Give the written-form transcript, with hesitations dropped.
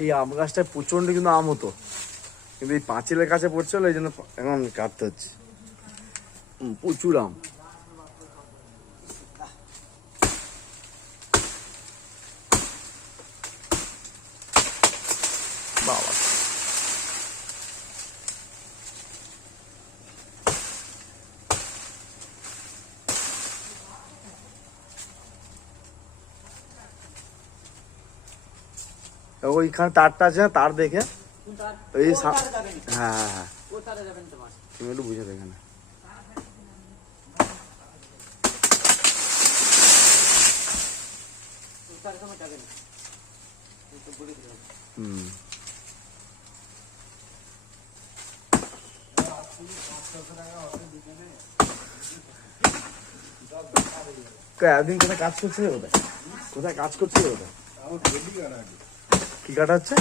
এই আম গাছটায় প্রচন্ড কিন্তু আম হতো, কিন্তু এই পাঁচিলের কাছে পড়ছিল, এই জন্য এখন কাটতে হচ্ছে। প্রচুর আম। বাবা ওইখানে তারটা আছে না, তার দেখে ওই হ্যাঁ হ্যাঁ হ্যাঁ, তুমি একটু বুঝে দেখে না। হুম, এতদিন কোথায় কাজ করছে, কোথায় কোথায় কাজ করছে, কোথায় কি কাটা হচ্ছে?